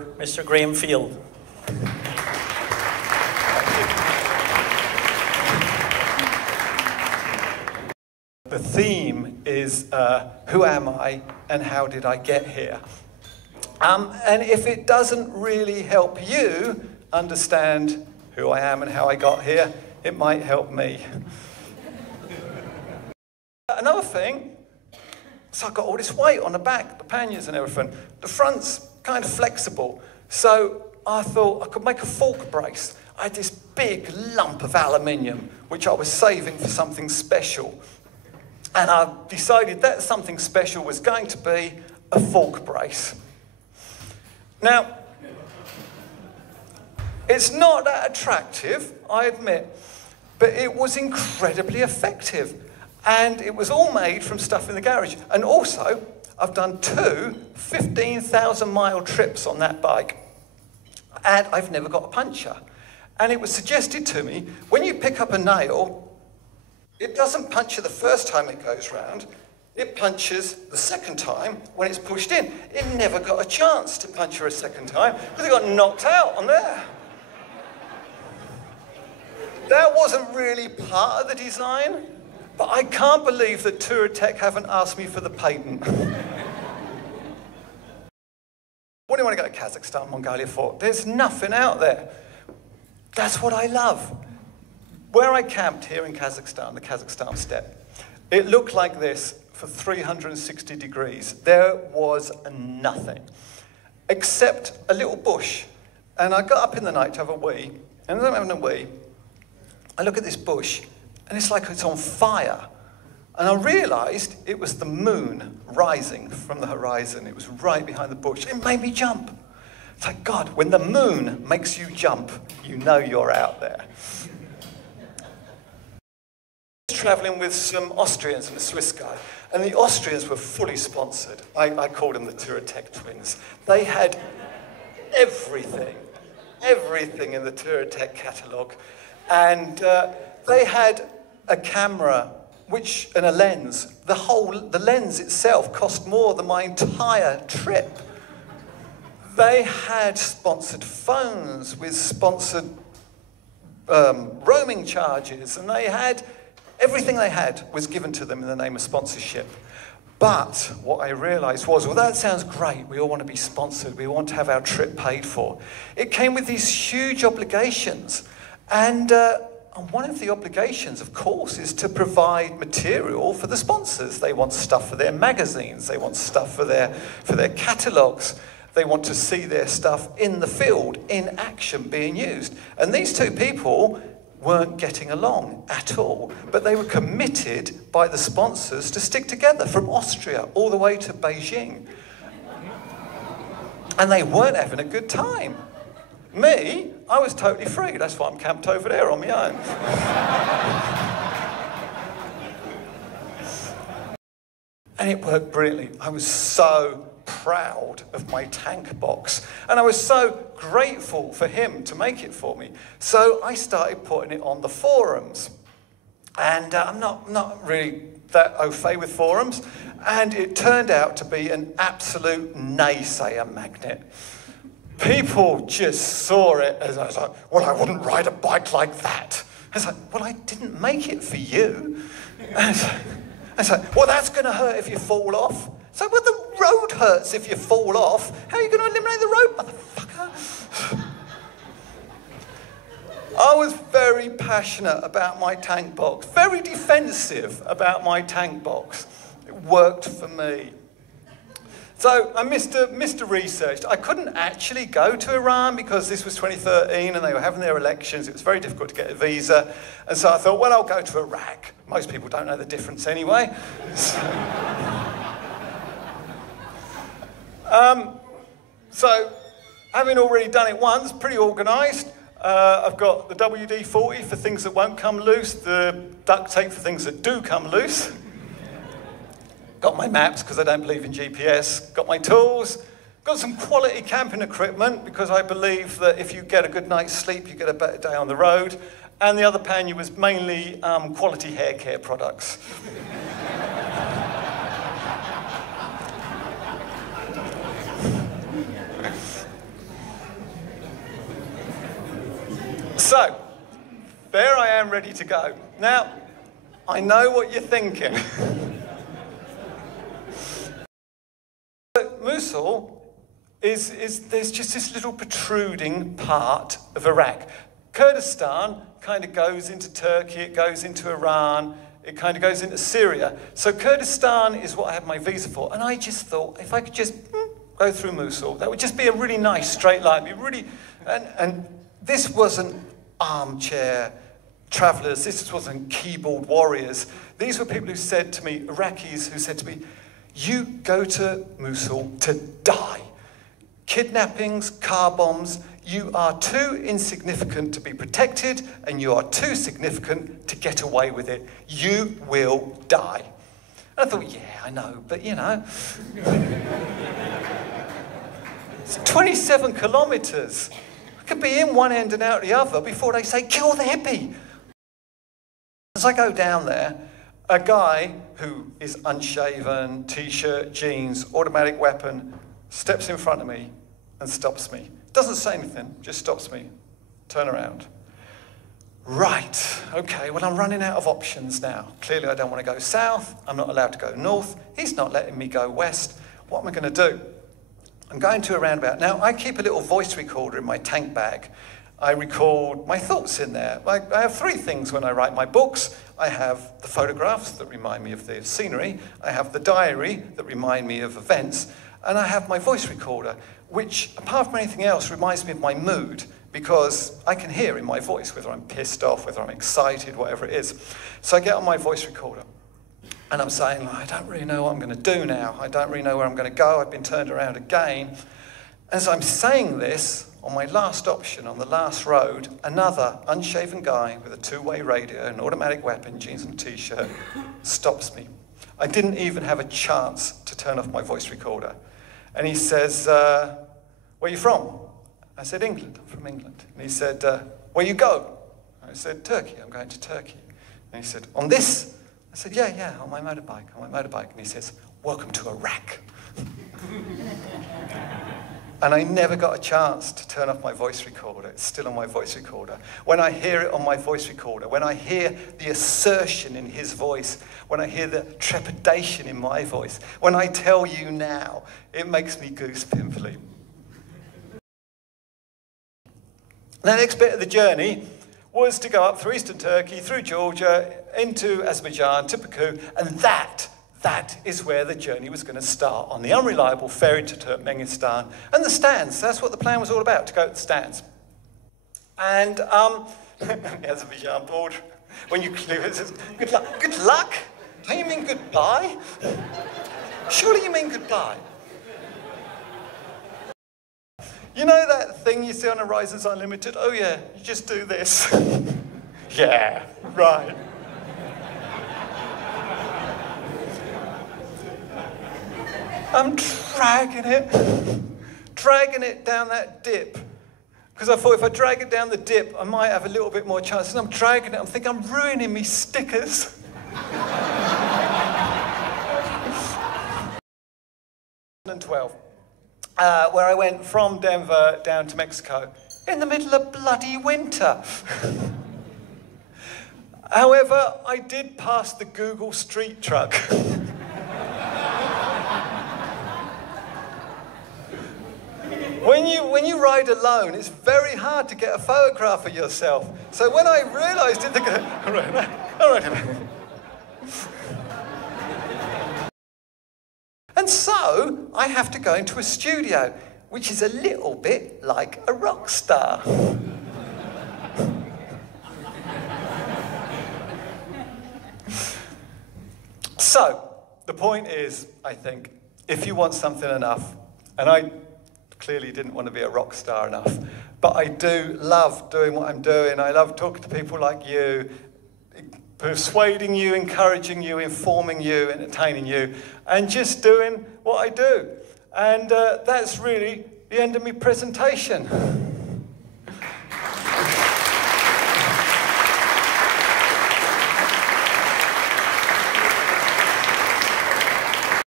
Mr. Graham Field. The theme is who am I and how did I get here? And if it doesn't really help you understand who I am and how I got here, it might help me. Another thing, so I've got all this weight on the back, the panniers and everything. The front's kind of flexible, so I thought I could make a fork brace. I had this big lump of aluminium, which I was saving for something special. And I decided that something special was going to be a fork brace. Now, it's not that attractive, I admit, but it was incredibly effective. And it was all made from stuff in the garage. And also, I've done 2 15,000-mile trips on that bike. And I've never got a puncture. And it was suggested to me, when you pick up a nail, it doesn't puncture the first time it goes round. It punches the second time when it's pushed in. It never got a chance to puncture a second time because it got knocked out on there. That wasn't really part of the design, but I can't believe that Touratech haven't asked me for the patent. What do you want to go to Kazakhstan, Mongolia for? There's nothing out there. That's what I love. Where I camped here in Kazakhstan, the Kazakhstan steppe, it looked like this for 360 degrees. There was nothing except a little bush. And I got up in the night to have a wee, and as I'm having a wee, I look at this bush, and it's like it's on fire. And I realized it was the moon rising from the horizon. It was right behind the bush. It made me jump. It's like, God, when the moon makes you jump, you know you're out there. Traveling with some Austrians and a Swiss guy, and the Austrians were fully sponsored. I called them the Touratech twins. They had everything in the Touratech catalogue, and they had a camera and a lens. The lens itself cost more than my entire trip. They had sponsored phones with sponsored roaming charges, and they had everything they had was given to them in the name of sponsorship. But what I realized was, well, that sounds great. We all want to be sponsored. We want to have our trip paid for. It came with these huge obligations. And one of the obligations, of course, is to provide material for the sponsors. They want stuff for their magazines. They want stuff for their catalogues. They want to see their stuff in the field, in action, being used. And these two people weren't getting along at all, but they were committed by the sponsors to stick together from Austria all the way to Beijing. And they weren't having a good time. Me, I was totally free. That's why I'm camped over there on my own. And it worked brilliantly. I was so proud of my tank box. And I was so grateful for him to make it for me. So I started putting it on the forums. And I'm not really that au fait with forums. And it turned out to be an absolute naysayer magnet. People just saw it as I was like, well, I wouldn't ride a bike like that. I was like, well, I didn't make it for you. And I was like, well, that's going to hurt if you fall off. So, well, the road hurts if you fall off. How are you going to eliminate the road, motherfucker? I was very passionate about my tank box, very defensive about my tank box. It worked for me. So I Mr. Researched. I couldn't actually go to Iran because this was 2013 and they were having their elections. It was very difficult to get a visa. And so I thought, well, I'll go to Iraq. Most people don't know the difference anyway. So having already done it once, pretty organised, I've got the WD-40 for things that won't come loose, the duct tape for things that do come loose. Got my maps because I don't believe in GPS. Got my tools. Got some quality camping equipment because I believe that if you get a good night's sleep, you get a better day on the road. And the other pannier was mainly quality hair care products. So, there I am ready to go. Now, I know what you're thinking. Mosul there's just this little protruding part of Iraq. Kurdistan kind of goes into Turkey, it goes into Iran, it kind of goes into Syria. So Kurdistan is what I had my visa for. And I just thought, if I could just go through Mosul, that would just be a really nice straight line. Be really, and this wasn't armchair travelers, this wasn't keyboard warriors. These were people who said to me, Iraqis who said to me, you go to Mosul to die. Kidnappings, car bombs, you are too insignificant to be protected, and you are too significant to get away with it. You will die. And I thought, yeah, I know, but you know. It's 27 kilometres. I could be in one end and out the other before they say, kill the hippie. As I go down there, a guy who is unshaven, t-shirt, jeans, automatic weapon, steps in front of me and stops me. Doesn't say anything, just stops me. Turn around. Right, okay, well, I'm running out of options now. Clearly, I don't want to go south. I'm not allowed to go north. He's not letting me go west. What am I going to do? I'm going to a roundabout. Now, I keep a little voice recorder in my tank bag. I record my thoughts in there. I have three things when I write my books. I have the photographs that remind me of the scenery. I have the diary that remind me of events. And I have my voice recorder, which, apart from anything else, reminds me of my mood, because I can hear in my voice whether I'm pissed off, whether I'm excited, whatever it is. So I get on my voice recorder, and I'm saying, I don't really know what I'm going to do now. I don't really know where I'm going to go. I've been turned around again. As I'm saying this, on my last option, on the last road, another unshaven guy with a two-way radio, an automatic weapon, jeans and a t-shirt, stops me. I didn't even have a chance to turn off my voice recorder. And he says, where are you from? I said, England. I'm from England. And he said, where you go? I said, Turkey. I'm going to Turkey. And he said, on this? I said, yeah, on my motorbike, And he says, welcome to Iraq. And I never got a chance to turn off my voice recorder. It's still on my voice recorder. When I hear it on my voice recorder, when I hear the assertion in his voice, when I hear the trepidation in my voice, when I tell you now, it makes me goose pimply. The next bit of the journey was to go up through eastern Turkey, through Georgia, into Azerbaijan, to Baku, and that is where the journey was going to start, on the unreliable ferry to Turkmenistan and the stands. That's what the plan was all about, to go to the stands. And the Azerbaijan border, when you clear it, says, good luck. Good luck? Don't you mean goodbye? Surely you mean goodbye. You know that thing you see on Horizons Unlimited? Oh yeah, you just do this. Yeah, right. I'm dragging it down that dip. Because I thought if I drag it down the dip, I might have a little bit more chance. And I'm dragging it, I'm thinking I'm ruining me stickers. Where I went from Denver down to Mexico in the middle of bloody winter. However, I did pass the Google Street Truck. When you ride alone, it's very hard to get a photograph of yourself. So when I realised it, all right. And so I have to go into a studio, which is a little bit like a rock star. So the point is, I think, if you want something enough, and I clearly didn't want to be a rock star enough, but I do love doing what I'm doing. I love talking to people like you, persuading you, encouraging you, informing you, entertaining you, and just doing what I do. And that's really the end of my presentation.